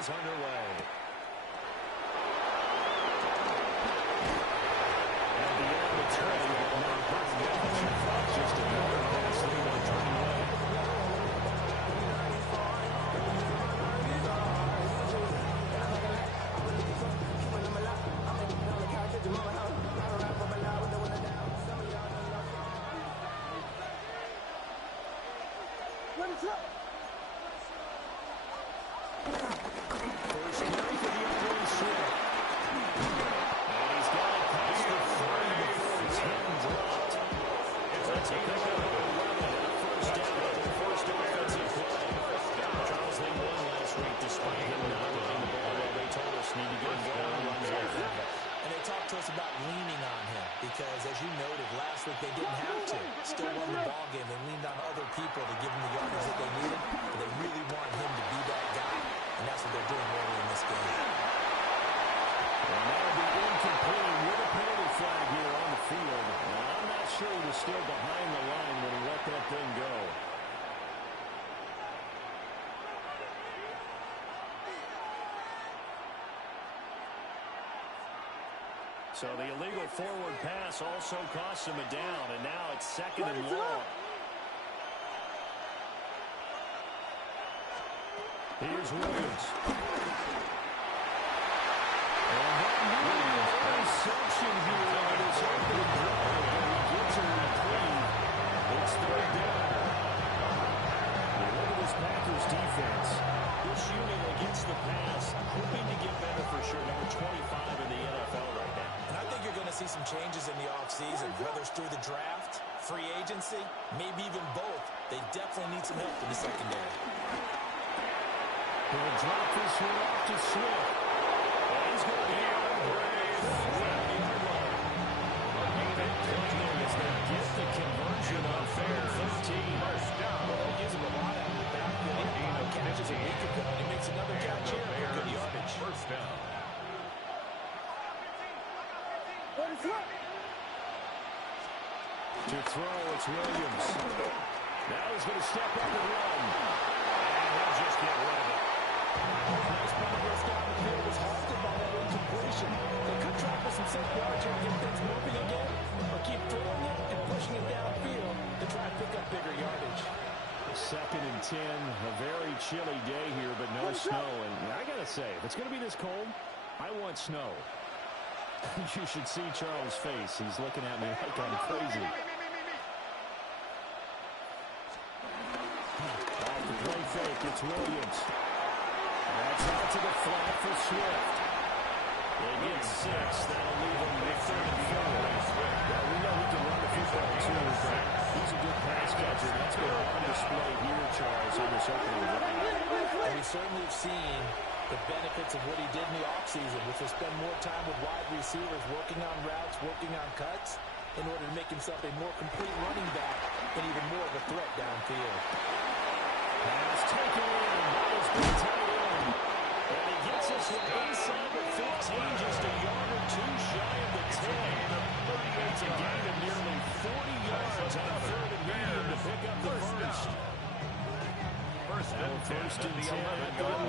is underway. At the end of the turn, just another pass lead on turning away. First carry for the opening Swift. And he's got it past the 30 before his hand dropped. Let's pick up number 11 and a first down. First offensive play. Charles, they won last week despite him not running the ball. Well, they told us need to get him going and runs like that. And they talked to us about leaning on him because, as you noted, last week they didn't have to. Still won the ball game. They leaned on other people to give them the yardage that they needed, but they really wanted him to be that guy, and that's what they're doing early in this game. And that'll be incomplete with a penalty flag here on the field. And I'm not sure he was still behind the line when he let that thing go. So the illegal forward pass also costs him a down, and now it's second and long. Here's Williams. And that may be an interception here on this open drive, but he gets a reprieve. It's third down. Look at this Packers defense. This unit against the pass, hoping to get better for sure. Number 25 in the NFL right now. And I think you're going to see some changes in the offseason, whether it's through the draft, free agency, maybe even both. They definitely need some help in the secondary. He'll drop this one off to Swift. And he's going to be on the Braves. As they get the conversion on third and 13. First down. They'll use him a lot out of the backfield. 5 catches a week ago. He makes another catch here for good yardage. First down. To throw, it's Williams. Now he's going to step up and run. And he'll just get rid of it. Nice progress down the field was halted by that incompletion. They could try for some safe yards here to get things moving again, or keep throwing it and pushing it downfield to try and pick up bigger yardage. Second and 10, a very chilly day here, but no snow. And I got to say, if it's going to be this cold, I want snow. You should see Charles' face. He's looking at me like I'm crazy. Off the play fake, it's Williams. That's out to the flat for Swift. They get 6. That'll leave them with 3rd and 4. Well, we know he can run the football too, but he's a good pass catcher. That's been on display here, Charles, on this opening drive. And we certainly have seen the benefits of what he did in the offseason, which was spend more time with wide receivers, working on routes, working on cuts, in order to make himself a more complete running back and even more of a threat downfield. Pass taken in by his big tight end. And he gets us inside the 15, just a yard or two shy of the 10. It's a gain of nearly 40 yards on 3rd and medium to pick up the first. First and 10 at the 11.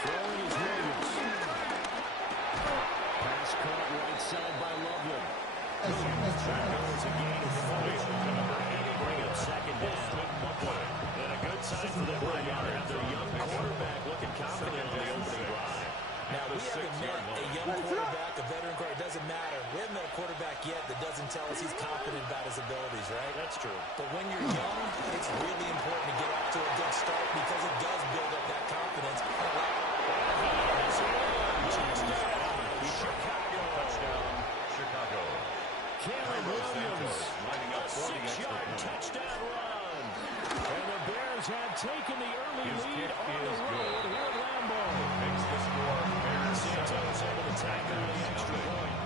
Throwing is Williams. Pass caught right side by Loveland. That goes a gain of 4. And they bring up second down. And a good sign for them right now to have their young quarterback looking confident on the opening drive. Now, we haven't met a young quarterback, a veteran quarterback. It doesn't matter. We haven't met a quarterback yet that doesn't tell us he's confident about his abilities, right? That's true. But when you're young, it's really important to get off to a good start because it does build up that confidence. Chicago. Cameron Williams, a 6-yard touchdown run. And the Bears have taken the early lead on the road here at Lambeau. Makes the score. Santos able to tackle the extra point.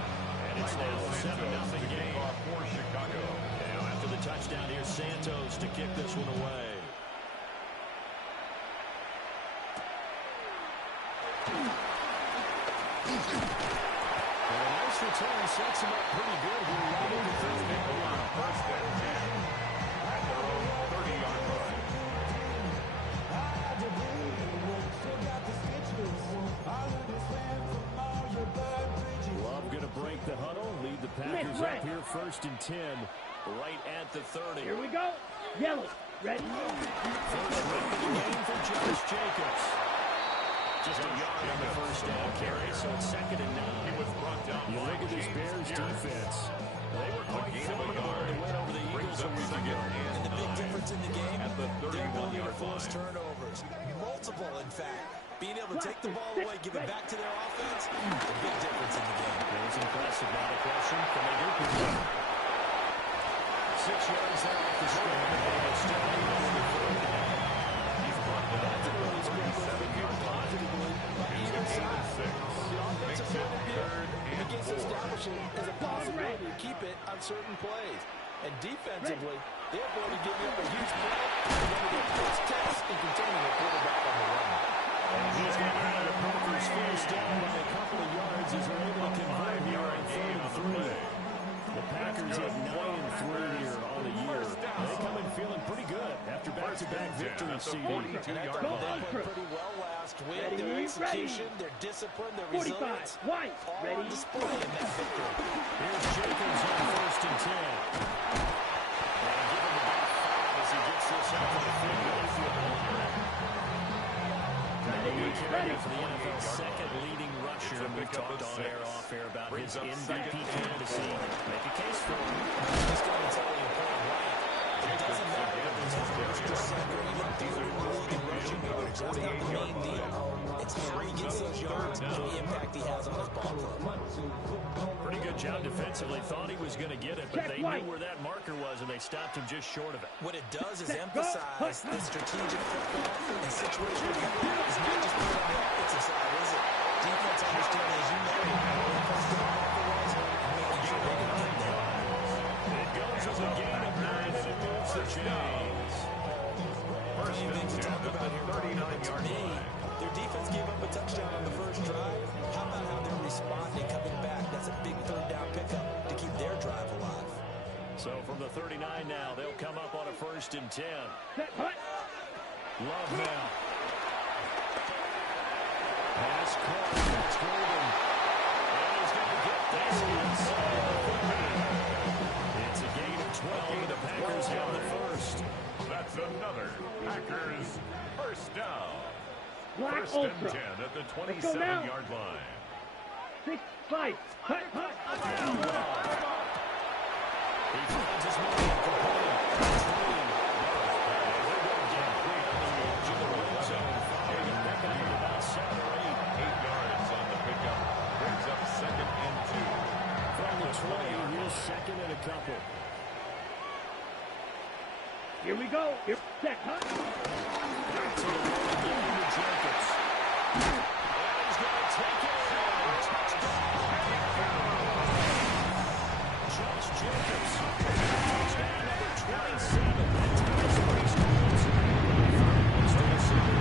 And it's now a 7-0 game. For Chicago. Now after the touchdown, here's Santos to kick this one away. And a nice this return sets him up pretty good here right at the 30-yard line. First and 10 at their own 30-yard line. Love going to break the huddle, lead the Packers up here first and 10, right at the 30. Here we go. Yellow. Ready? First run of the game for Josh Jacobs. Just a yard on the first down carry, so it's 2nd and 9. He was brought down. You look at this Bears defense. They were quite formidable when they went over the Eagles a week ago. And the big difference in the game, at the their ability to 31-yard force line. turnovers. Multiple, in fact. Being able to take the ball away, give it back to their offense, a big difference in the game. It was impressive, not a question. Can they do it? 6 yards there off the screen. They're still able to third down. He's brought down That's a really good positively by either side. From the offensive point of view, it begins to establish it as a possibility to keep it on certain plays. And defensively, they avoided giving up a huge play and one of their first tests in containing a quarterback on the run. And he's going to have the Packers forced down by a couple of yards as they're able to convert here on 3rd and 3. The Packers at 9-3 here on the year. They come in feeling pretty good after back-to-back victories, CD. And I thought they played pretty well last week. Ready, Their execution, ready. their discipline, their 45. resilience, White. all Ready. on display in that victory. Here's Jacobs on 1st and 10. And give him about 5 as he gets this out to the Philadelphia line. Carry for the NFL's second leading rusher. We've talked on air, off air about his MVP candidacy. Make a case for him. Just going to tell you point blank, it doesn't matter if it's his first or second or even third in the league in rushing yards. That's not the main deal. It's how he gets those yards and the impact he has on his ball club. Pretty good job defensively. Thought he was going to get it, but they knew where that marker was, and they stopped him just short of it. What it does is emphasize that strategic football and situational football is not just put on the offensive side, is it? Defense understanding, as you know, where the first down marker was, and making sure they can get there. It goes as a gain of 9, and it moves the chains. First Thing and to 10 talk at about the here, Brian, but to 39-yard me, line. their defense gave up a touchdown on the first drive. How about how they're responding, coming back? That's a big third down pickup to keep their drive alive. So from the 39 now, they'll come up on a 1st and 10. Love now. Pass caught. That's Golden. And he's going to get this inside the 30. It's a gain of 12, and the Packers have the first. That's another Packers first down. Black First and Ultra. 10 at the Let's go now. 27-yard line. 6, 5. Hut, hut. He finds his man. Complete. That's Green. They're going to get clean on the edge of the red zone. Following a pickup of about 7 or 8. 8 yards on the pickup. Brings up 2nd and 2. From the 20, here's 2nd and a couple. Here we go. Here, set, hut. Back to the line again to Jacobs. And he's going to take it. Josh Jacobs. Touchdown number 27. That ties Reese Robinson. First to the center.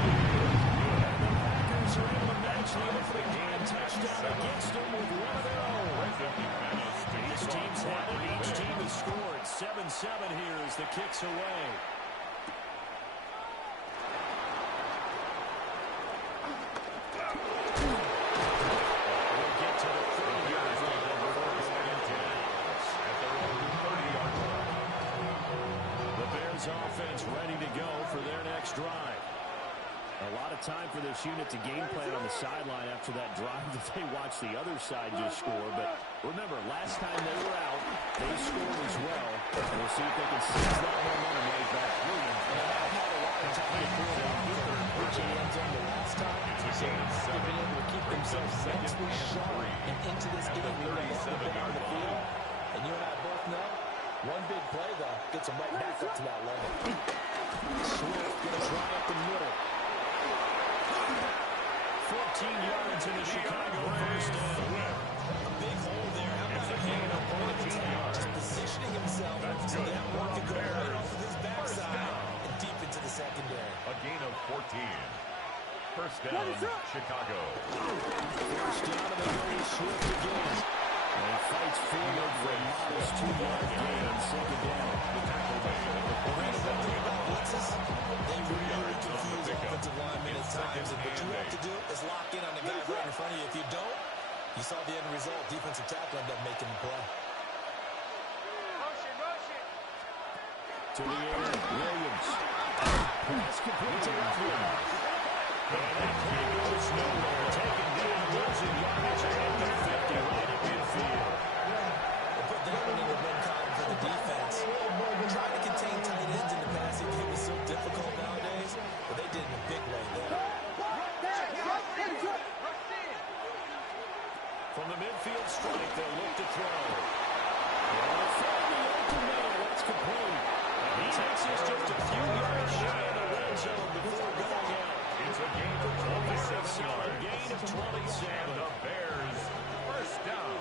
And the Packers are able to match the opening hand touchdown against them with one of their own. These teams had it. Each team has scored. 7-7 here as the kicks away. We'll get to the 30-yard line before going into at their own 30-yard line. The Bears offense ready to go for their next drive. A lot of time for this unit to game plan on the sideline after that drive that they watched the other side just score. But remember, last time they were out, they scored as well. And we'll see if they can seize that momentum right back. And I've had a lot of time to pull down here, reaching the end zone the last time. So they've been able to keep themselves mentally sharp and into this game. We've been on the field. And you and I both know, one big play, though, gets them right back up to that level. Swift going to try up the middle. 14 yards in the Chicago first down. A big hole there. How about him on point of attack, just positioning himself so that one could go right off of his backside and deep into the secondary. A gain of 14. First down, Chicago. First down, and they go Swift again. And result, defensive tackle ended up making the play. To the air, Williams. Pass complete to Loveland. And that play goes nowhere. Taken down, losing yardage at the 50, right at midfield. They put that one in the win column for the defense. Trying to contain tight ends in the passing game is so difficult nowadays, but they did it in a big way there. From the midfield strike, they'll look to throw. And from the open man, that's complete. And he takes us just a few yards shy of the red zone before going out. It's a gain of 27 yards. Gain of 27. The Bears, first down.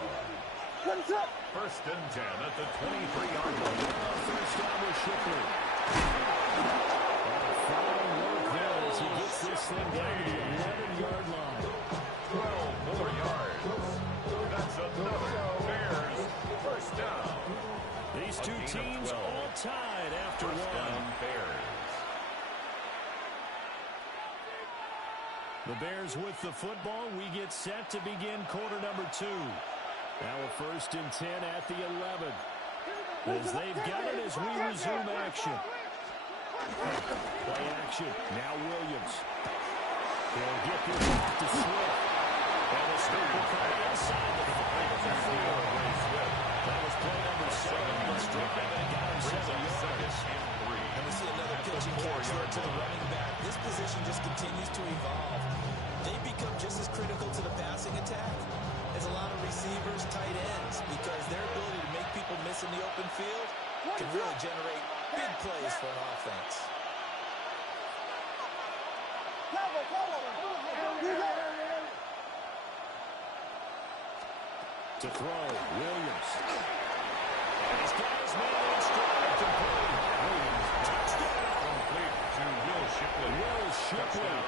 First and 10 at the 23-yard line. First down with Shipley. Fine work there as he gets this thing down to the 11-yard line. 12 more yards. That's another Bears first down. These two teams all tied after First one. down, Bears. The Bears with the football. We get set to begin quarter number 2. Now a first and 10 at the 11. As they've got it as we resume action. Play action. Now Williams. They'll get this off to Swift. And a stop will come inside the 5. That was play number 7. Let's drop it and got him 7 yards. And we see another pitching catch there to the running back. This position just continues to evolve. They become just as critical to the passing attack as a lot of receivers, tight ends, because their ability to make people miss in the open field can really generate big plays for an offense. To throw, Williams. And he's got his man in stride, complete. Williams, touchdown. Complete to Will Shipley. Will Shipley.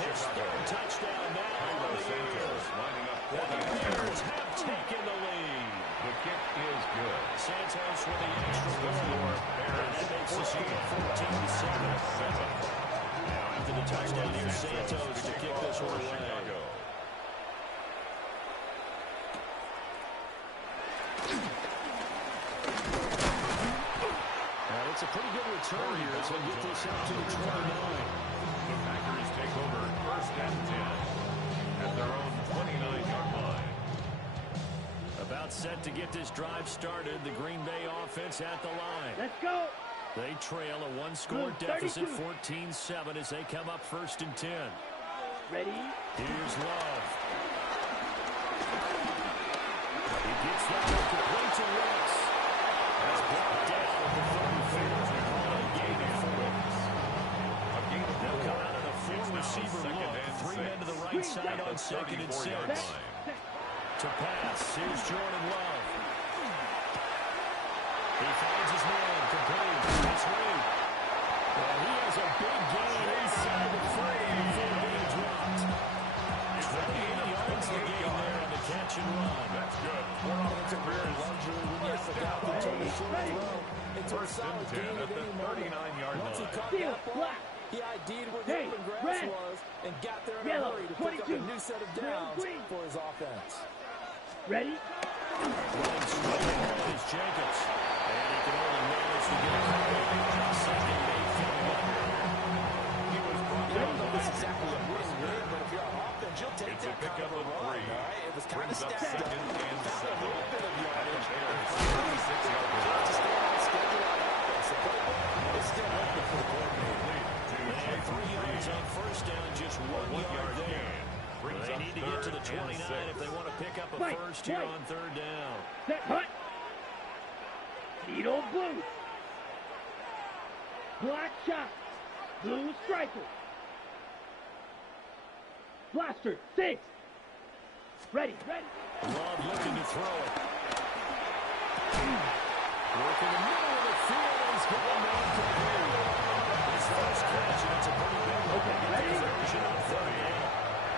His third touchdown now on the year. Lining up for And the Bears have taken the lead. The kick is good. Santos with the extra score. And that makes the score 14-7. Now after the touchdown, here's Santos to kick this one away. It's a pretty good return here as we get this up to the 29. The Packers take over first and 10 at their own 29-yard line. About set to get this drive started. The Green Bay offense at the line. Let's go. They trail a one-score deficit, 14-7, as they come up first and 10. Ready? Here's Love. He gets that one complete to Rex. That's brought down at the 35. They call it a gain of 4. They'll come out in a four-receiver look. 3 men to the right side on second and 6. To pass, here's Jordan Love. He finds his man, complete. That's Reed. And he has a big gain inside the 30 before being dropped. 28 yards the gain there on the catch and run. That's good. 4 offensive careers. Luxury when you have the guy who told the short throw. It's a First and solid 10 gain at at the any moment. 39-yard Once he line. caught Steal, that ball, black. he ID'd where the Hey, open grass red. was and got there in a Yellow, hurry to pick up 22. a new set of downs Green. for his offense. Ready? Running straight ahead is Jacobs. And he can only manage to get it right. Second made from He was brought I down don't know by if it's exactly a win-win, but if you're on offense, you'll take It's a that kind pickup of a of run, 3. all right? It was kind of Brings up stacked up. second and Found a 7. little bit of yardage. Bears, And finally, 36-yard you have to stay on schedule on offense. The playbook is still open for the coordinator. They had 3 yards on first down, just 1 yard there. Brings They up need to get to the third and 29 if they 6. want to pick up a Right, first here right. on third down. Set, hunt. Needle blue. Black shot. Blue striker. Blaster, 6. Ready, ready. Love looking to throw it. Work in the middle of the field. He's got a man complete. His first catch, and it's a pretty big one. Okay, ready? Conversion on third down.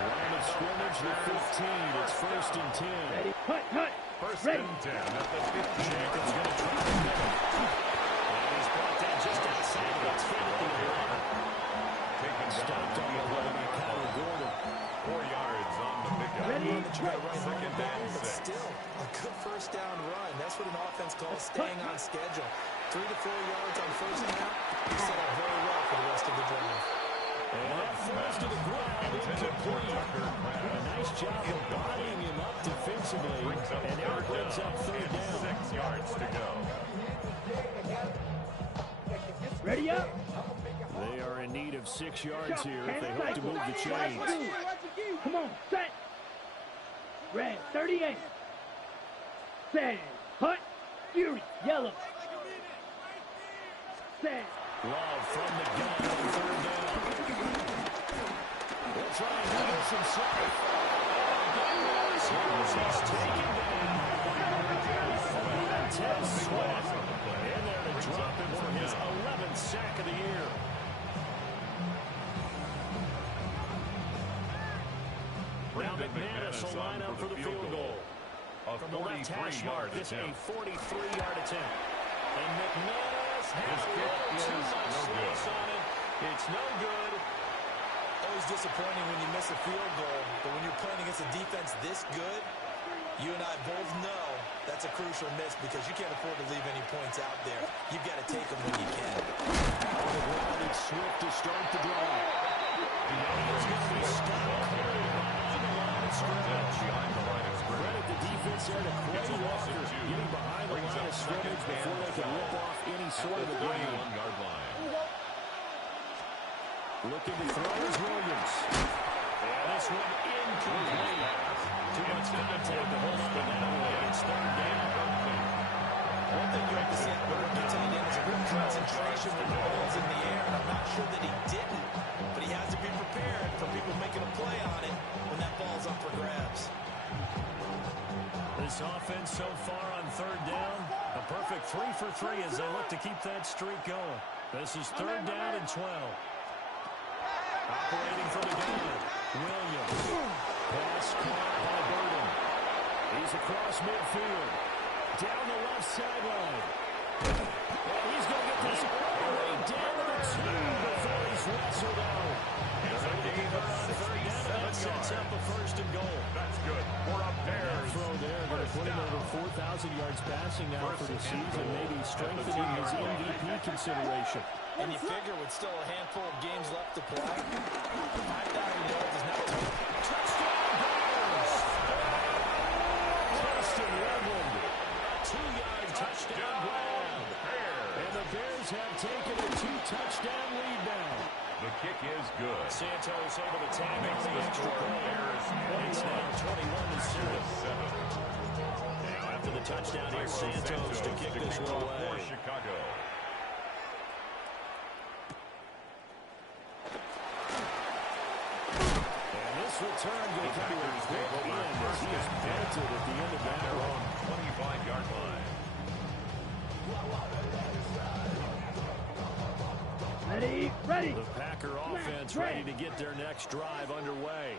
Line of scrimmage with 15. It's first and 10. Ready, hunt, hunt. First Ready. and 10 at the 15. Jacobs going to try to get him. And he's brought down just outside of the 10 at the 11. Taken Stopped on the 11 by Kyle Gordon. 4 yards on the pickup. Ready, Second and But 6. still, a good first down run. That's what an offense calls staying on schedule. 3 to 4 yards on first down. You set up very well for the rest of the drive. And that falls to the ground, incomplete. A nice job of bodying him up defensively, and now it brings up third down. 6 yards to go. Ready up. They are in need of 6 yards here if they hope to move the chains. Come on, set. Red, 38. Set. Hut. Fury, yellow. Set. Love from the gun on third down. They'll try and do this himself. He's taken down. Montez Sweat in there to drop him for his 11th sack of the year. Now McManus will line up for the field goal. From the left hash mark, this is a 43-yard attempt. And McManus has a little too much space on it. It's no good. Always disappointing when you miss a field goal, but when you're playing against a defense this good, you and I both know that's a crucial miss because you can't afford to leave any points out there. You've got to take them when you can. On the ground, it's Swift to start the drive. He's going to be stopped clearly behind the line of scrimmage. Credit the defense there to Quay Walker getting behind the line of scrimmage before they can rip off any sort of a gain. 31-yard line. Looking to throw is Williams. And this one incomplete. Too much contact to hold on to that one. It's third down. One thing you have to say about rookie tight end is a real concentration when the ball's in the air, and I'm not sure that he didn't, but he has to be prepared for people making a play on it when that ball's up for grabs. This offense so far on third down, a perfect 3 for 3 as they look to keep that streak going. This is third down and 12. Operating from the gun, Williams. Pass caught by Burden. He's across midfield. Down the left sideline. And he's going to get this all the way down to the 2 before he's wrestled out. It's a gain of 67 That sets up a first and goal. That's good for a Bears. Throw there, going to put him over 4,000 yards passing now for the season, maybe strengthening his MVP consideration. And you figure with still a handful of games left to play, 5,000 yards is not too Touchdown Bears! Preston Redmond, 2-yard touchdown grab. And the Bears have taken a 2-touchdown lead now. The kick is good. Santos able to tag on the extra point. It's now 21-7. Now after the touchdown, here's Santos to kick this one away. For Chicago. And this return will come to a quick end as he is belted at the end of that run. 25-yard line. Ready, ready. The Packer offense ready to get their next drive underway.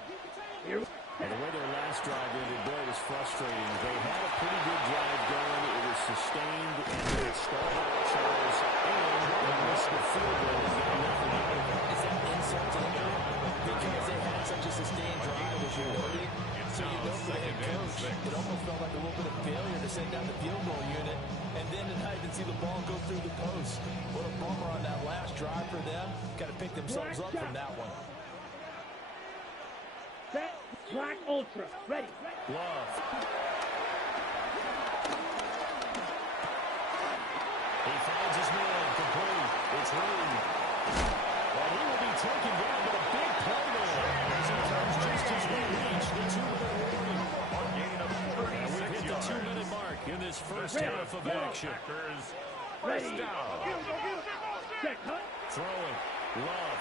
Here. And the way their last drive ended, boy, it was frustrating. They had a pretty good drive going. It was sustained, and it started out Charles, and they missed the field goal and got nothing out of it. Is that insult to injury? Because they had such a sustained drive, as you noted. So you know for the head coach, it almost felt like a little bit of failure to send down the field goal unit, and then to not even see the ball go through the post. What a bummer on that last drive for them. Got to pick themselves up from that one. Set. Black Ultra. Ready. Love. He finds his man complete. It's Reed. And he will be taken down, but a big play there. As he turns just as we reach the 2-minute warning. And we've hit the 2-minute mark in this first half of action. Ready. Set. Hut. Throwing. Love.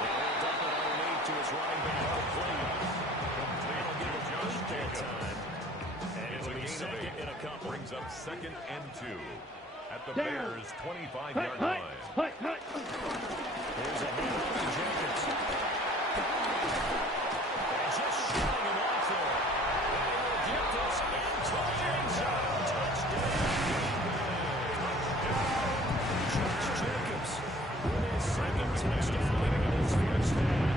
And he'll dump it underneath to his running back. Complete. That'll give him 8 that time. And it'll be second and a couple. Brings up 2nd and 2 at the Down. Bears' 25-yard Hut. line. Hut. Hut. There's a handoff to Jenkins. And just shutting him off there. And he will get this into the end zone. Touchdown. Josh Jacobs with his second touchdown in his first half.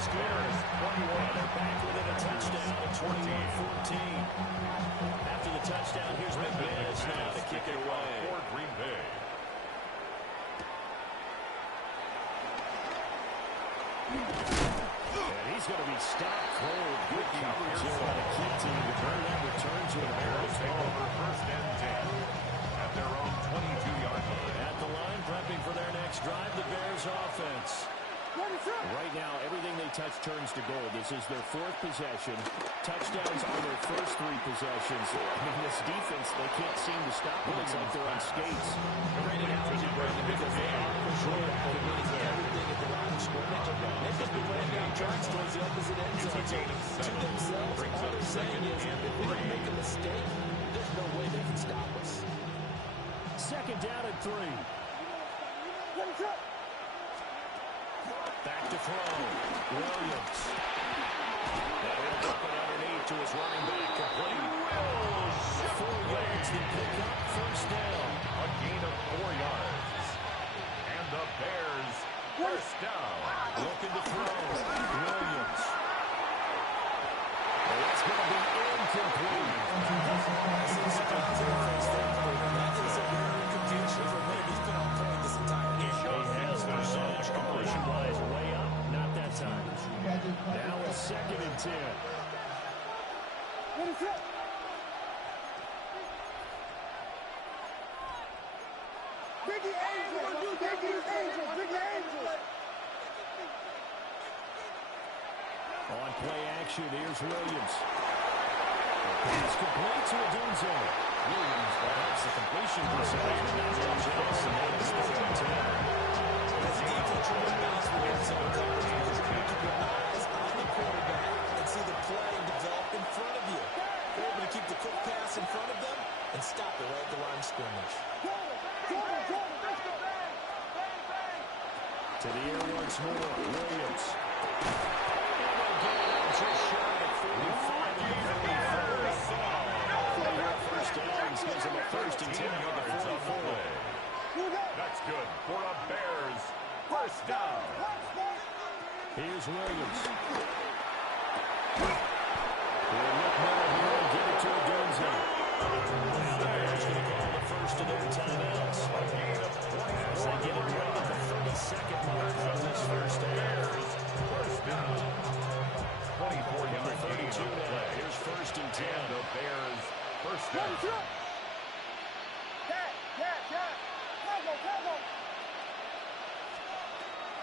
is good. And they're back within a touchdown at 21-14. After the touchdown, here's McManus now to kick it away. For Green Bay. And he's going to be stopped cold. Good coverage here by the key team to turn that return to an Bears take over first and 10 at their own 22-yard line. At the line, prepping for their next drive, the Bears offense. Right now, everything they touch turns to gold. This is their fourth possession. Touchdowns on their first three possessions. I mean, this defense, they can't seem to stop them. It's like they're on skates. Great analogy, Brandon, because they are controlling everything at the line of scrimmage. They've just been laying down tracks towards the opposite end zone. To themselves, all they're saying is, if we don't make a mistake, there's no way they can stop us. Second down at 3. Back to throw. Williams. That will open underneath to his running back. Complete. 4 yards to pick up first down. A gain of 4 yards. And the Bears first down. Looking to throw. Williams. And that's going to be incomplete. Completion-wise, way up. Not that time. Now it's second and 10. On play action, here's Williams. Pass complete to Adunze. Williams perhaps the completion percentage, but not much else, and that is third and 10. As a defense, really balance with their zone coverage. Keep your eyes on the quarterback and see the play develop in front of you. They're able to keep the quick pass in front of them and stop it right at the line of scrimmage. To the air once more, Williams. Just shy of 45 and 34. First downs gives them a first and 10 on the 44. That's good for a Bears first down. Here's Williams. He'll look middle here and give it to Adunze. Now the Bears going to call the first of their timeouts. As they get it right at the 32nd mark on this first down. First down. 24-yard gain on the play. Here's first and 10. And the Bears first down.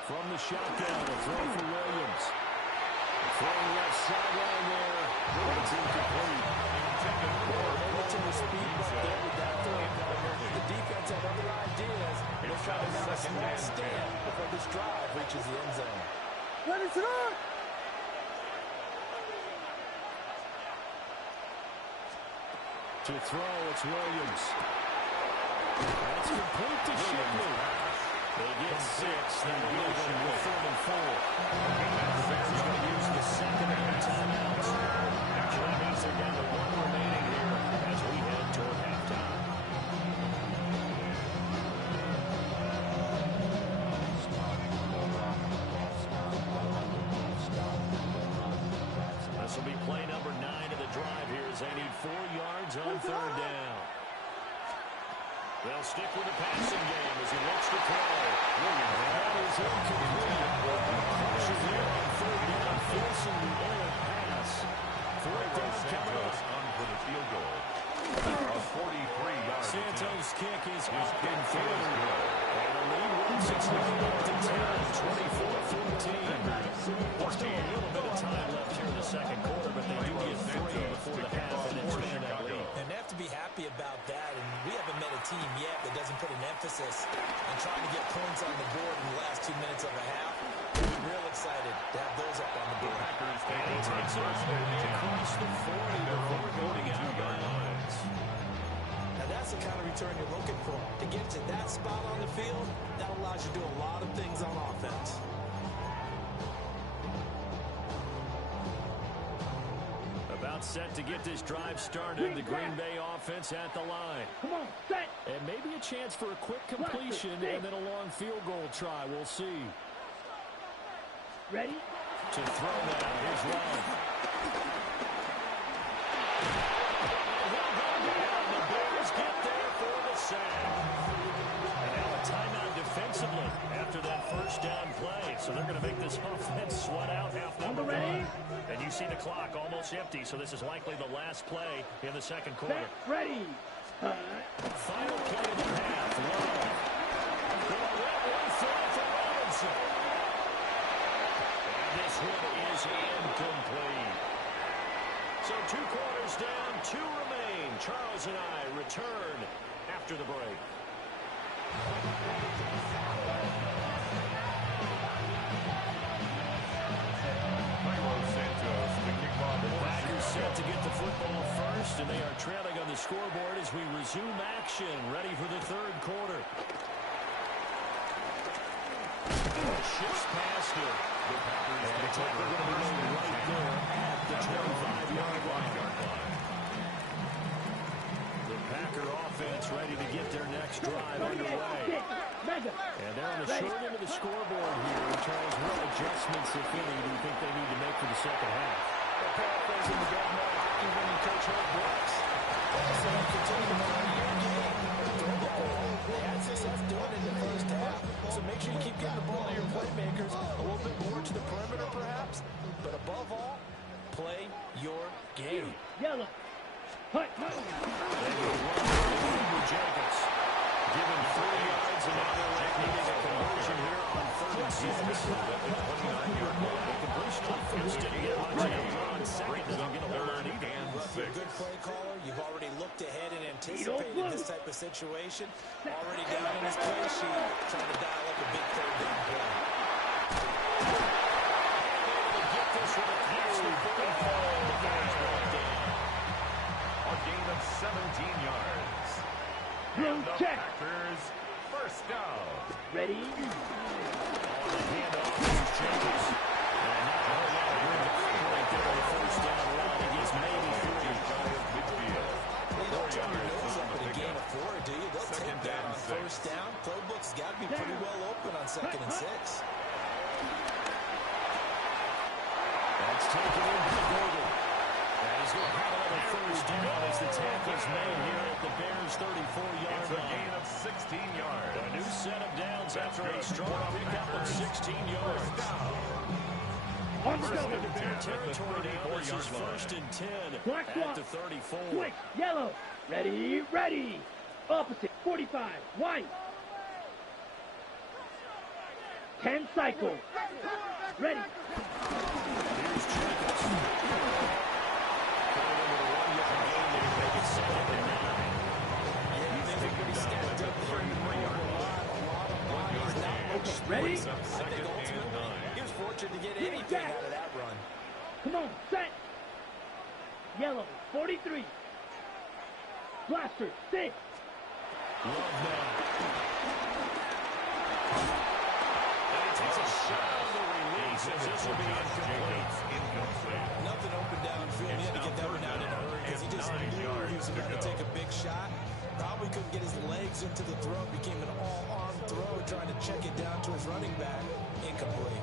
From the shotgun, a throw for Williams. Throwing left sideline there. It's incomplete. Momentum and speed right there with that throw. The defense had other ideas. They're trying to have a small stand before this drive reaches the end zone. To throw, it's Williams. That's complete to Shipley. They get 6. That'll leave them with 3rd and 4. The Bears going to use the second of their timeouts. That means they're down to 1 remaining here as we head toward halftime. This will be play number 9 of the drive here as they need 4 yards on 3rd down. They'll stick with the passing game as he looks to throw. That is incomplete. Caution here on 3rd down, forcing the errant pass. 4th down coming up. On for the field goal. A 43-yard Santos' kick is up and through. And the lead once it's now up to 10, 24-14. Still a little bit of time left here in the second quarter, but they do get 3 before the half and expand that lead. And they have to be happy about that. And we haven't met a team yet that doesn't put an emphasis on trying to get points on the board in the last 2 minutes of a half. We're real excited to have those up on the board. And he takes it across the 40 before going out of bounds. Now that's the kind of return you're looking for. To get to that spot on the field, that allows you to do a lot of things on offense. About set to get this drive started. The Green Bay offense at the line. Come on, set. And maybe a chance for a quick completion and then a long field goal try. We'll see. Ready, To throw now, here's Love. And the Bears get there for the sack. And now a timeout defensively after that first down play. So they're going to make this offense sweat out half number one. And you see the clock almost empty, so this is likely the last play in the second quarter. Ready. Final play of the half. Love. One throw for Robinson. And this one is incomplete. So 2 quarters down, 2 remain. Charles and I return after the break. Packers set to get the football first, and they are trailing on the scoreboard as we resume action, ready for the third quarter. Shifts past it. And it's like they're going to be going right there at the 25-yard line. The Packer offense ready to get their next drive underway. And they're on the short end of the scoreboard here. Charles, what adjustments, if any, do you think they need to make for the second half? Paraphrasing the government hockey winning coach Herb Brooks. So they continue to play your game. Throw the ball. They had success doing it in the first half. So make sure you keep getting the ball to your playmakers. A little bit more to the perimeter, perhaps. But above all, play your game. Yellow. Hut. They go right to Jacobs. Given 3 yards, and now they're needing a conversion here on 36. At the 29-yard line. The completion offense didn't get much of a on second. Doesn't get a whole lot either. You're a good play caller. You've already looked ahead and anticipated this type of situation. Already down in his play sheet, trying to dial up a big third down play. Get this with a closely A gain of 17 yards. Blue The check. Packers first down. Ready. on the handoff to Jacobs. And now right there on the first down line. He gets maybe 3. Well, you don't turn your nose up at a gain of 4, do you? They'll take that on first down. Playbook's got to be pretty well open on 2nd and 6. That's taken in by Gordon. And he's going to have another first down as the tackle's made here at the Bears' 34-yard It's a line. gain of 16 yards. A new set of downs after a strong pickup of 16 yards. First into Bear territory now. This is 1st and 10 Black at the swap. 34. Quick. Yellow. Ready. Ready. Opposite. 45. White. 10 cycle. Ready. Here's Jacobs. Going into the 1-yard gain there to make it 2nd and 9. Yeah, they think pretty stacked up there. A lot of bodies. Not much Ready. space. I think ultimately he was fortunate to get anything out of that run. Come on. Set. Yellow. 43. Blaster. 6. Love now. And he takes a shot on the release as this will be incomplete. Nothing open downfield. He had to get that one out in a hurry because he just knew he was about to take a big shot. Probably couldn't get his legs into the throw. Became an all-arm throw, trying to check it down to his running back. Incomplete.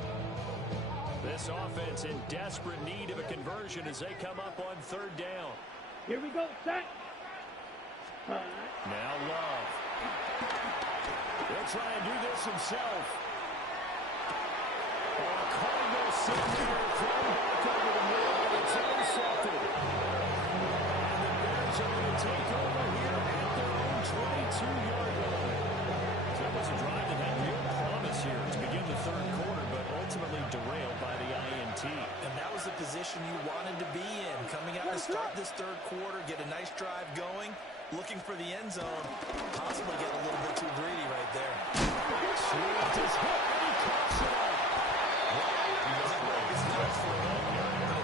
This offense in desperate need of a conversion as they come up on 3rd down. Here we go. Set. Now Love. He'll try and do this himself. Cardinal center thrown back over the middle, and it's intercepted. And the Bears are going to take over here at their own 22-yard line. So that was a drive that had real promise here to begin the 3rd quarter, but ultimately derailed by the INT. And that was the position you wanted to be in. Coming out to start this 3rd quarter, get a nice drive going, looking for the end zone, possibly get a little bit too greedy right there. Sweet his hip, and he cuts it up. A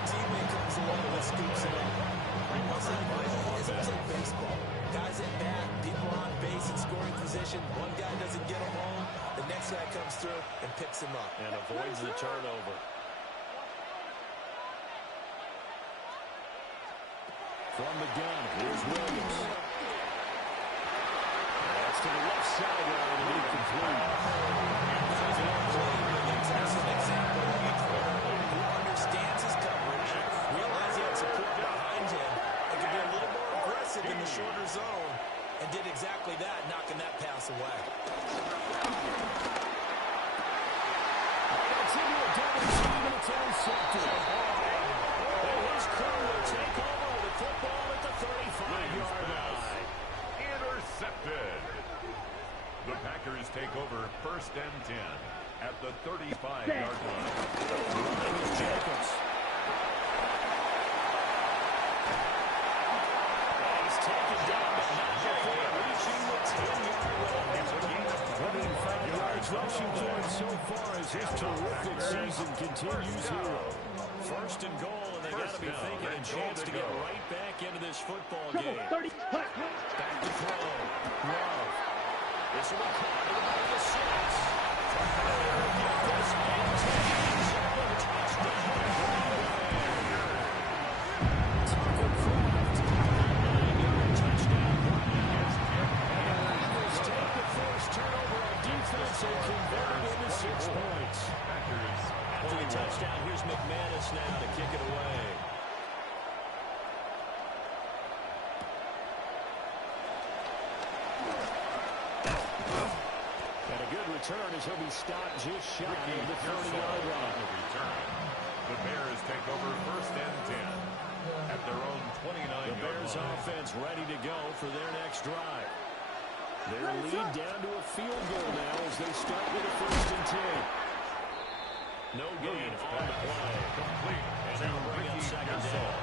teammate comes along and scoops it up. It's like baseball. Guys at bat, people on base in scoring position. One guy doesn't get him home. The next guy comes through and picks him up. And avoids the turnover. From the gun, here's Williams. That's to the left sideline and incomplete. That's an example of It's intercepted. And his crew will take over with the football at the 35-yard line. Intercepted. The Packers take over first and 10 at the 35-yard line. Here's Jacobs. He's taken down, but not before reaching the 10-yard line. It's a gain of 25 yards Rushing for it so far as this terrific season continues here. First and goal, and they got to be thinking a chance to get right back into this football game. 30. Back to throw. Love. This will be caught at about the 6. Get this into the touchdown. Tucker Kraft, a 9-yard touchdown run. The Eagles take the first turnover on defense and convert it into 6 points. After the touchdown, here's McManus now to kick it away. And a good return as he'll be stopped just shy of the 30-yard line. The Bears take over first and 10 at their own 29-yard line. The Bears offense ready to go for their next drive. Their lead down to a field goal now as they start with a first and 10. No gain on the play. Complete. And they'll bring up second down.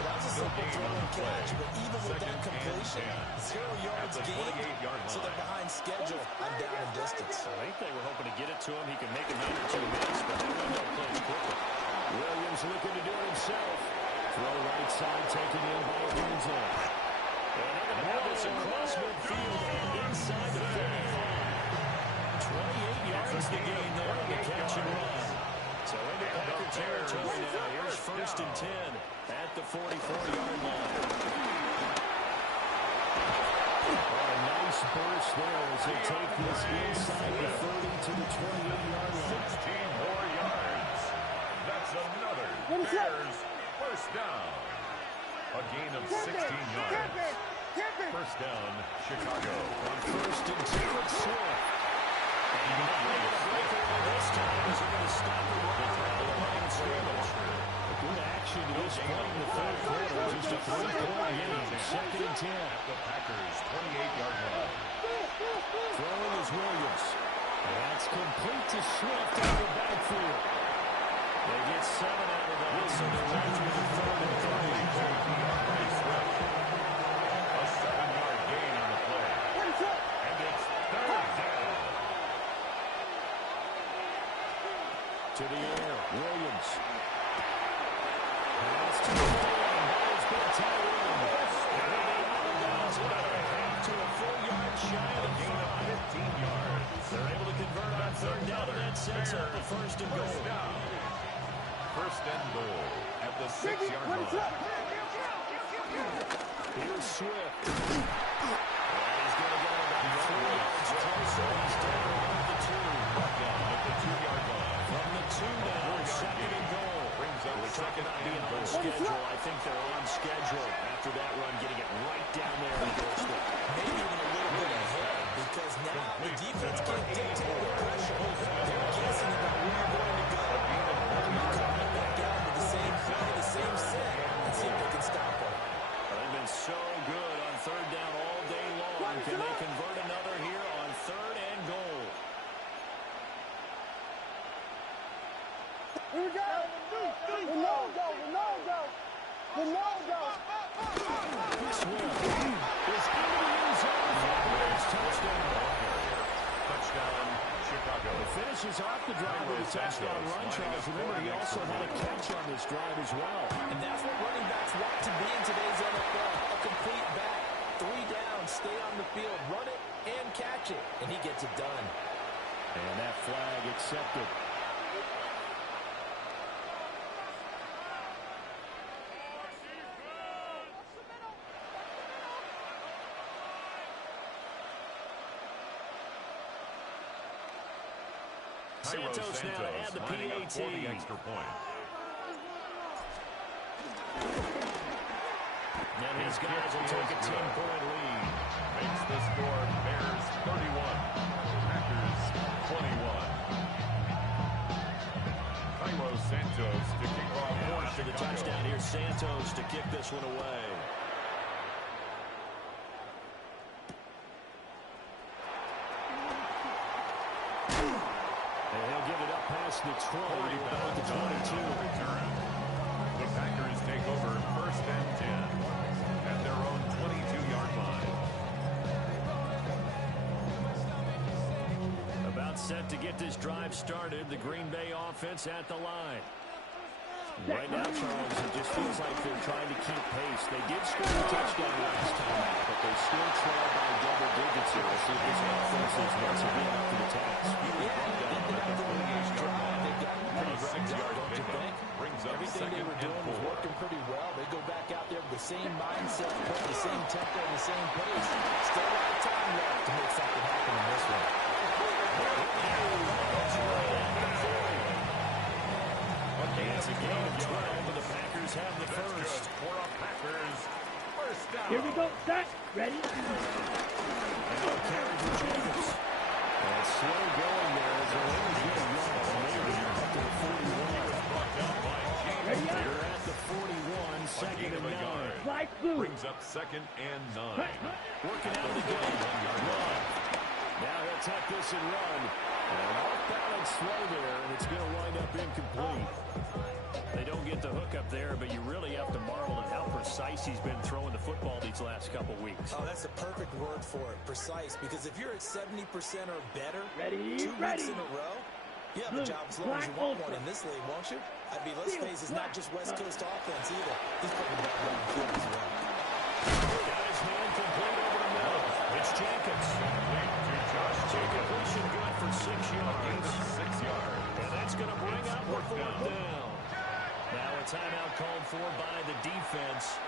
That was a simple throw and catch, but even with that completion, 0 yards gained, so they're behind schedule on down and distance. I think they were hoping to get it to him. He could make a man or two miss, but that window plays quickly. Williams looking to do it himself. Throw right side, taken in by Windsor. And they're going to have this across midfield and inside the 35. 28 yards to gain there on the catch and run. So into Packer territory now. Here's first and 10 at the 44-yard line. A nice burst there as they take this inside the 30 to the 28-yard line. 16 more yards. That's another Bears first down. A gain of 16 yards. First down, Chicago. On first and 2, it's Swift. And you're not going to break away this time as they're going to stop the run around the line of scrimmage. Good action to this point in the third quarter. Just a 3-point game. Second and 10. At the Packers' 28-yard line. Throwing is Williams. And that's complete to Swift out of the backfield. They get 7 out of that, so they're left with a third and 3. A 7-yard gain on the play. And it's third down. To the air, Williams. Pass to the line. Ball's been tied in. And they'll be out of bounds about a half to a full yard shy of the Gain of 15 yards. They're able to convert on third down, and that sets up the first and goal. First and goal at the 6-yard line. Here's Swift. And he's going to go about 4 yards closer. He's down around the 2. Down at the 2-yard line. From the 2 now, second and goal. Brings up We're talking about being on schedule. I think they're on schedule after that run, getting it right down there on the doorstep. Maybe even a little bit ahead, because now the defense can't dictate the pressure. They're guessing about where you're going to go. You're coming back out with the same play, the same set, and see if they can stop them. They've been so good on third down all day long. Can they convert another here on third and goal? Here we go. The no-go. Swift is into the end zone for a Bears touchdown. Touchdown, Chicago. He finishes off the drive with a touchdown run, Charles. Remember, he also had a catch on this drive as well. And that's what running backs want to be in today's NFL. A complete back. 3 down, stay on the field, run it, and catch it. And he gets it done. And that flag accepted. Santos now to add the PAT. For the extra point. And these guys will take a 10-point lead. Makes the score Bears 31, Packers 21. Kairos Santos to kick off for After the Chicago. touchdown, here's Santos to kick this one away. And he'll give it up past the 20, about the 22. Return. The Packers take over 1st and 10 at their own 22-yard line. About set to get this drive started. The Green Bay offense at the line. Right now, Charles, it just feels like they're trying to keep pace. They did score a touchdown last time, but they still trail by double digits here. We'll see if this offense is once again up to the task. Everything they were doing was working pretty well. They go back out there with the same mindset, the same tempo, the same pace. Still a lot of time left to make something happen in this one. It's a gain of 12, and the Packers have the first. For a Packers first down. Here we go. Set. Ready? And no carry for Jacobs. And slow going there as they're able to get a run. Maybe up to the 41. Ready up. They're at the 41, second and 9. Fly blue. Brings up 2nd and 9. Working out of the game. Run. Now he'll tuck this and run. And off balance slow there, and it's going to wind up incomplete. They don't get the hook up there, but you really have to marvel at how precise he's been throwing the football these last couple weeks. Oh, that's the perfect word for it, precise. Because if you're at 70% or better, Ready, 2 weeks in a row, you have a job as long as you want one in this league, won't you? I mean, let's face it, it's not just West Coast offense either. He's putting the ball on the field as well. Got his hand complete over the middle. It's Jacobs. Completion good for 6 yards. 6 yards. And that's going to bring up a 4th down. Now a timeout called for by the defense.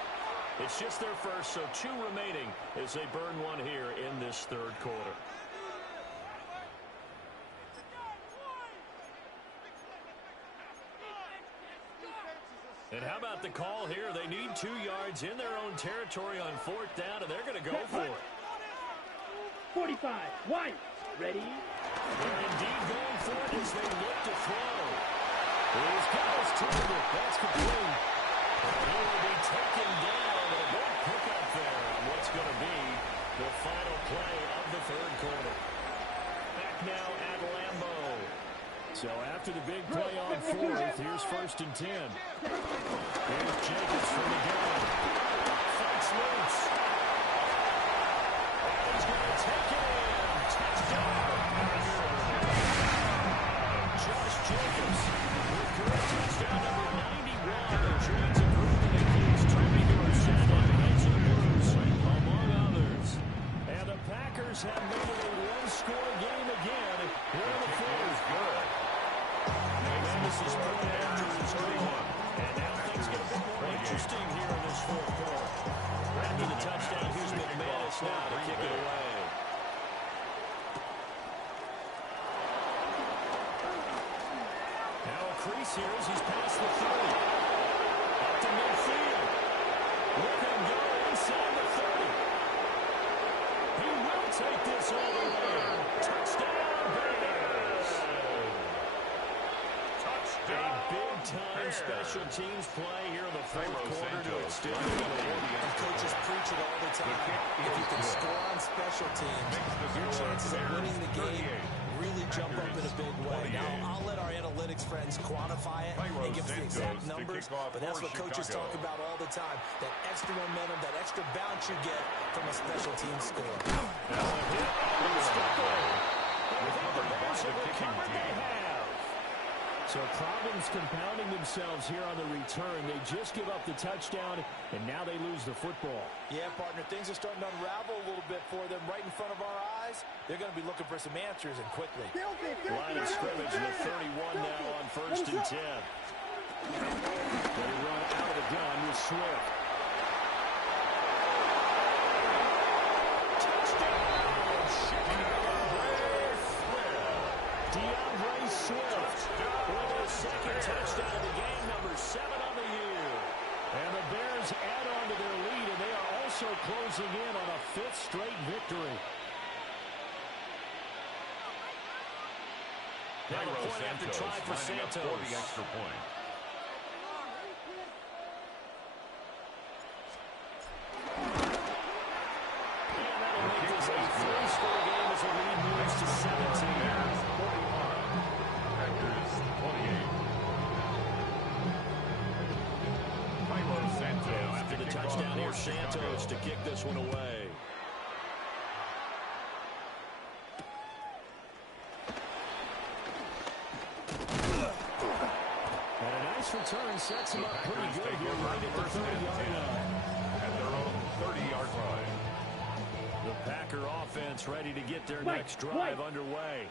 It's just their first, so 2 remaining as they burn one here in this 3rd quarter. And how about the call here? They need 2 yards in their own territory on 4th down, and they're going to go for it. 45. White. Ready? They're indeed going for it as they look to throw. Here's Carlos Turner. That's complete. And he will be taken down. A good pickup there on what's going to be the final play of the 3rd quarter. Back now at Lambeau. So after the big play on 4th, here's 1st and 10. Here's Jacobs from the gun. Fights loose. And he's going to take it in. Touchdown. Josh Jacobs with career touchdown number 91. The Giants improving against turning to a second against the Blues, among others. And the Packers have made it a one-score game again here in the 4th. Good. And this is point after his one. And now things get a bit more interesting here in this 4th quarter. After the touchdown, here's McManus now to kick it away. Now a crease here as he's past the 30. Up to midfield. Look at him go inside the 30. He will take this all the way. Touchdown, Bears. A big-time special teams play here in the 4th quarter to extend the lead. And coaches preach it all the time. If you can score on special teams, your chances of winning the game really jump up in a big way. Now, I'll let our analytics friends quantify it and give us the exact numbers, but that's what coaches talk about all the time, that extra momentum, that extra bounce you get from a special team score. So problems compounding themselves here on the return. They just give up the touchdown, and now they lose the football. Yeah, partner, things are starting to unravel a little bit for them right in front of our eyes. They're going to be looking for some answers, and quickly. Line of scrimmage, the 31 now on 1st and 10. They run out of the gun with Swift. DeAndre Swift with his 2nd touchdown of the game, number 7 on the year. And the Bears add on to their lead, and they are also closing in on a 5th straight victory. Now the point after try for Santos. For the extra point. for Santos to kick this one away. And a nice return sets him up pretty good here right at the 30-yard line. At their own 30-yard line. The Packer offense ready to get their next drive underway.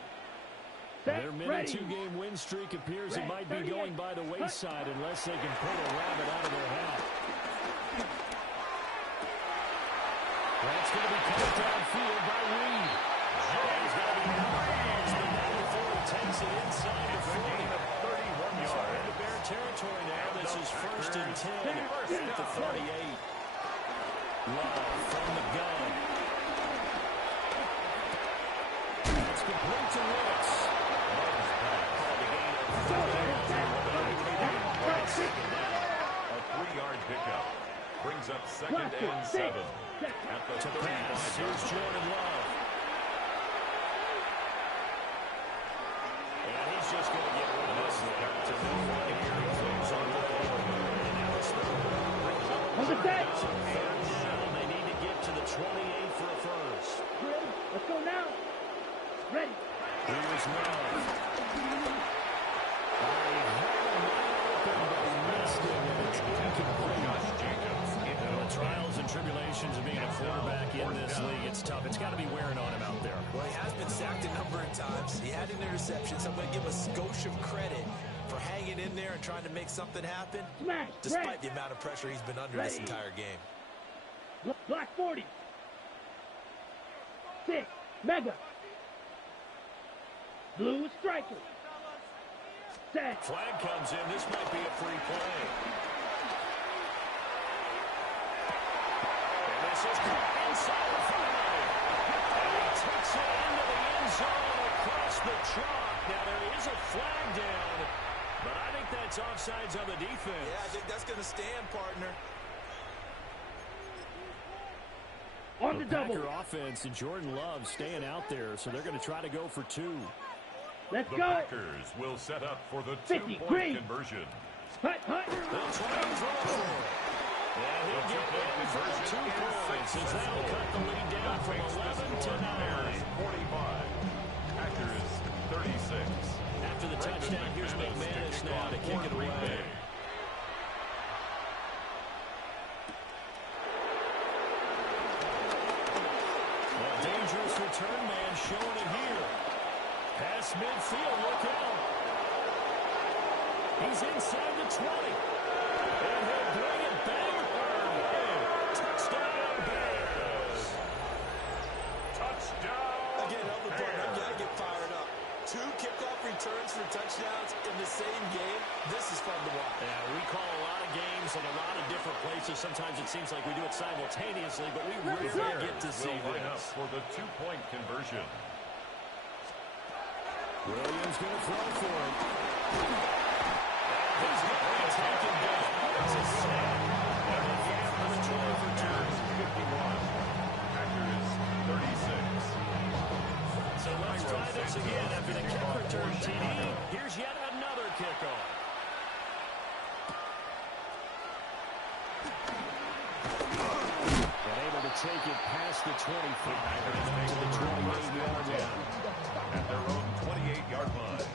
Their mini-2-game win streak appears it might be going by the wayside unless they can pull a rabbit out of their hat. That's going to be caught downfield by Reed. He's going to be out the ball before he takes it inside the 40. 31 yards. Into Bear territory now. This is 1st and 10 at the 38. Love from the gun. That's complete to Willis. A 3-yard pickup brings up 2nd and 7 at the 35. Here's Jordan Love. And he's just going to get rid of this to move on here. He clears on the ball. And now it's On the deck. they need to get to the 28 for a first. Ready? Let's go now. Ready. Here's Love. The trials and tribulations of being a quarterback in this league, it's tough. It's got to be wearing on him out there. Well, he has been sacked a number of times. He had an interception, so I'm going to give him a skosh of credit for hanging in there and trying to make something happen, Smash. despite the amount of pressure he's been under this entire game. Black 40. 6. Mega. Blue striker. Set. Flag comes in. This might be a free play. And this is caught inside the 5. And he takes it into the end zone across the chalk. Now, there is a flag down, but I think that's offsides on the defense. Yeah, I think that's going to stand, partner. On the double. Packer offense and Jordan Love staying out there, so they're going to try to go for 2. Let's The go. Packers will set up for the 50, 2-point green. conversion. Hut, hut. They'll try and throw for it. And he'll get in for the 2 points as they'll cut the lead down from 11 to 9. 45. Packers 36. After the touchdown, here's McManus now to kick it away. A dangerous return man showing it here. Pass midfield, look out. He's inside the 20. And he'll bring it back. Touchdown, Bears. Touchdown. Again, help the partner. You got to get fired up. 2 kickoff returns for touchdowns in the same game. This is fun to watch. Yeah, we call a lot of games in a lot of different places. Sometimes it seems like we do it simultaneously, but we really get to see Line up this. for the 2-point conversion. Williams going to throw for it. He's going to be taken down. It's a sack. And a field for the 12 return. 51. Packers 36. So let's try this again after the kick return, TD. Here's yet another kickoff. And able to take it past the 25 and to the 28-yard line. At their own 28-yard line.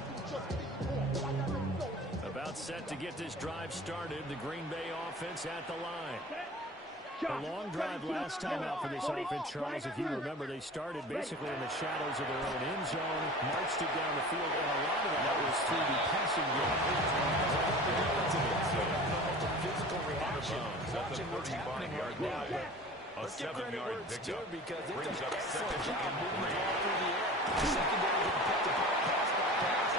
About set to get this drive started. The Green Bay offense at the line. A long drive last time out for this offense, Charles. If you remember, they started basically in the shadows of their own end zone, marched it down the field, and a lot of that was through the passing game. Physical reaction. Watching what's happening right now. A Let's give credit 7-yard where it's due pickup because they've brings done up an excellent 2nd job and moving the 3. ball through the air. The secondary didn't pick the ball pass by pass.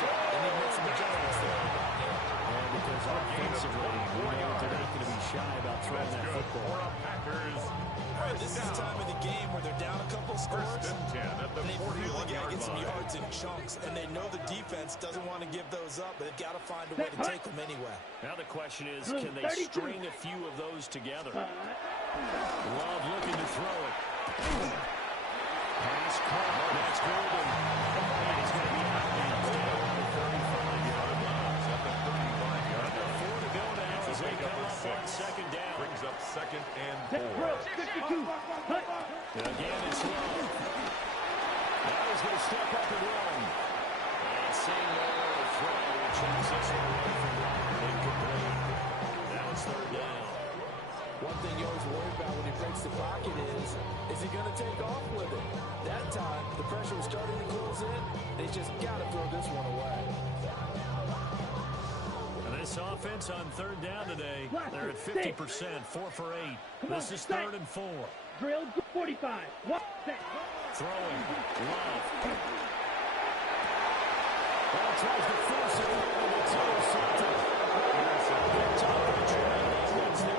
And they made some adjustments there. And because offensively, we know they're not going to be shy about throwing that football. Packers. This is the time of the game where they're down a couple scores. 1st and 10 at the And they've really got to 41-yard get some line. yards in chunks. And they know the defense doesn't want to give those up, but they've got to find a way to take them anyway. Now the question is, can they string a few of those together? Love looking to throw it. Pass caught. That's Golden. And he's going to be out down the 35-yard line. At the 35-yard line. 4 to go now as they come up on second down. Brings up second and Set 4. drill. 52. Cut. Again, it's Love. Now he's going to step up and run. And seeing the throw, checks this one away from Robert. Incomplete. Now it's third down. One thing you always worry about when he breaks the pocket is he going to take off with it? That time, the pressure was starting to close in, and he's just got to throw this one away. And this offense on third down today, they're at 50%, 4 for 8. This is third and 4. Drill 45. What? Set. Throwing. Love. Ball tries to force it over the toe. Center. Picked up by Tremaine Edmonds. The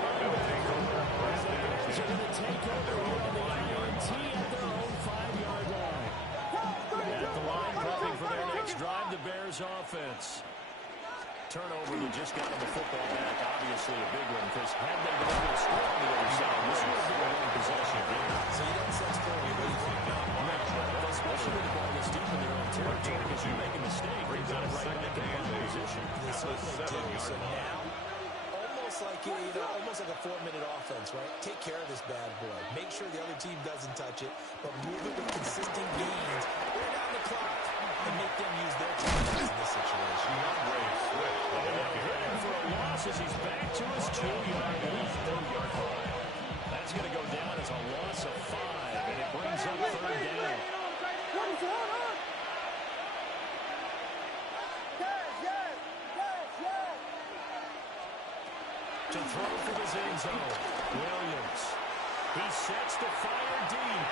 Bears are going to take over here on the INT at their own 5-yard line. At the line, prepping for their next drive, the Bears offense. Turnover that just got them the football back, obviously a big one, because had they been able to score on the other side, this would have been a one possession game. So you don't sense for me, what do you think? Especially when the ball is deep in their own territory, because you make a mistake, they've got it right back in the position. This is what they do. So now, almost like a 4-minute offense, right? Take care of this bad boy. Make sure the other team doesn't touch it, but move it with consistent gains. Wear down the clock and make them use their timeouts in this situation. Heading for a loss as he's back to his 2-yard line. That's going to go down as a loss of 5, and it brings up third down. To throw for his end zone, Williams. He sets to fire deep.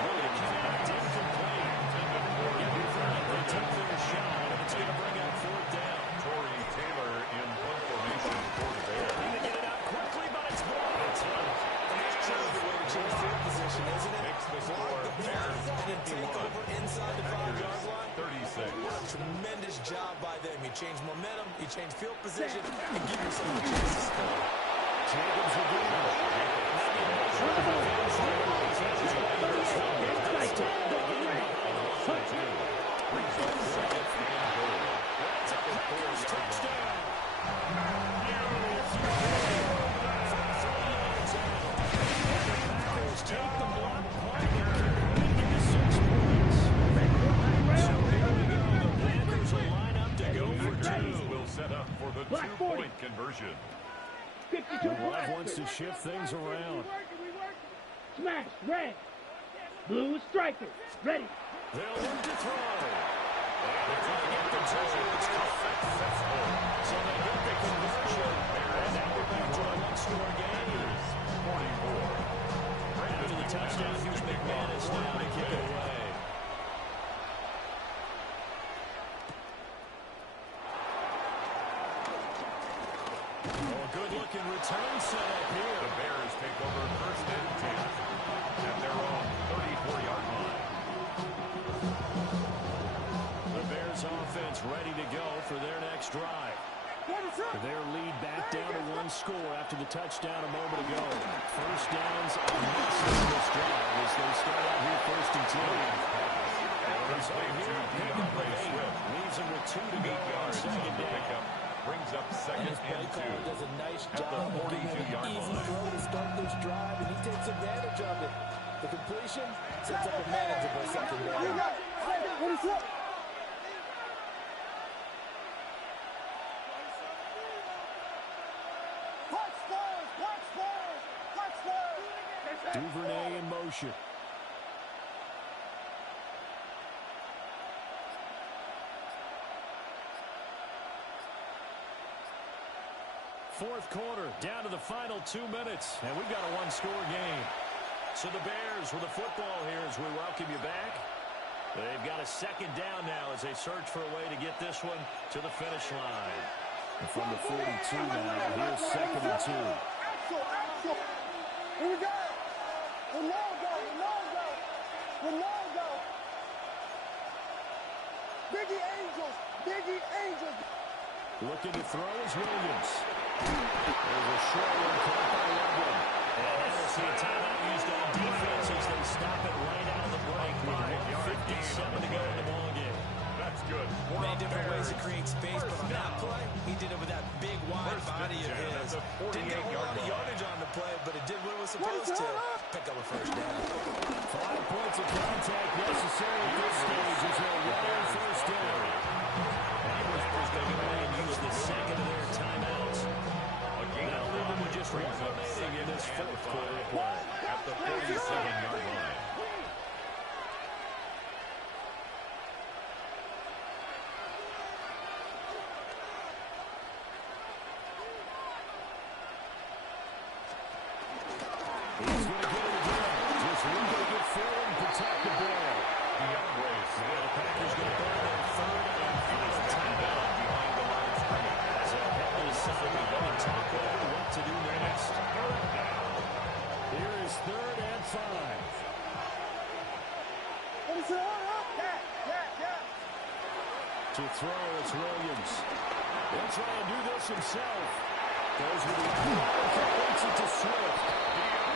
Really connect, incomplete. They took their shot, and it's going to bring up fourth down. Torrey Taylor in punt formation for the Bears. They get it out quickly, but it's blocked. And that's kind of the way to change field position, isn't it? Makes the score Bears And then take over inside the 5-yard line. 36. Tremendous job by them. You change momentum, you change field position, and give yourself a chance to score. Jacobs set up for the two-point conversion. 52. Love wants to shift things around. Smash. Red. Blue striker. Ready. They'll look to throw. They're trying to get the position. It's successful. So they get the conversion. And now we're back to a one-score game. 44. After the touchdown, here's McManus now to kick it away. Good-looking return set up here. The Bears take over first and 10 at their own 34-yard line. The Bears offense ready to go for their next drive. Their lead back down to 1 score after the touchdown a moment ago. First downs on this drive as they start out here first and 10. Leaves them with 2 to go on second down. Brings up second and 2. Does a nice job of giving him an easy throw to start this drive, and he takes advantage of it. The completion sets up a manageable second down. Duvernay in motion. Fourth quarter, down to the final 2 minutes, and we've got a one-score game. So the Bears with the football here as we welcome you back. They've got a second down now as they search for a way to get this one to the finish line. And from the 42 now, here's second and 2. Here we go. Ronaldo. Biggie Angels. Looking to throw is Williams. There's a short one caught by Loveland. And we'll see a timeout used on defense as they stop it right out of the break. 57 to go in the ballgame. That's good. Many different ways to create space, but on that play, he did it with that big, wide body of his. the Didn't get a whole 48-yard lot of line. yardage on the play, but it did what it was supposed to. Pick up a first down. 5 points of contact necessary at this stage as they're running first down. Packers going to go ahead and use the second of their timeouts. That'll leave them with just one remaining in this fourth quarter of play. At the 47-yard line. He's going to get it again. Just looking to get forward and protect the ball. DeAndre The Swift Packers going to burn their third and final timeout. behind the line of scrimmage. As a penalty side behind and talk over what to do next. Here is 3rd and 5. To throw, it's Williams. He'll try and do this himself. Goes with the outside, completes it to Swift.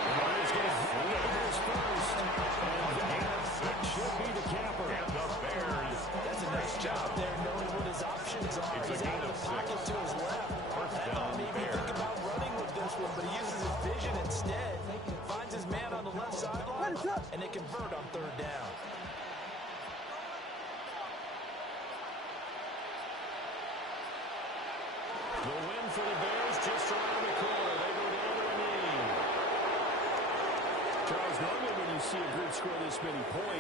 And he's going to flip his first. And that should be the capper. And the Bears. That's a nice job there, knowing what his options are. It's a He's gain out of of the pocket 6. to his left. First That down, maybe Bears. think about running with this one, but he uses his vision instead. Finds his man on the left sideline, and they convert on 3rd down. The win for the Bears just around the corner. They go down to a knee. Charles, normally when you see a group score this many points,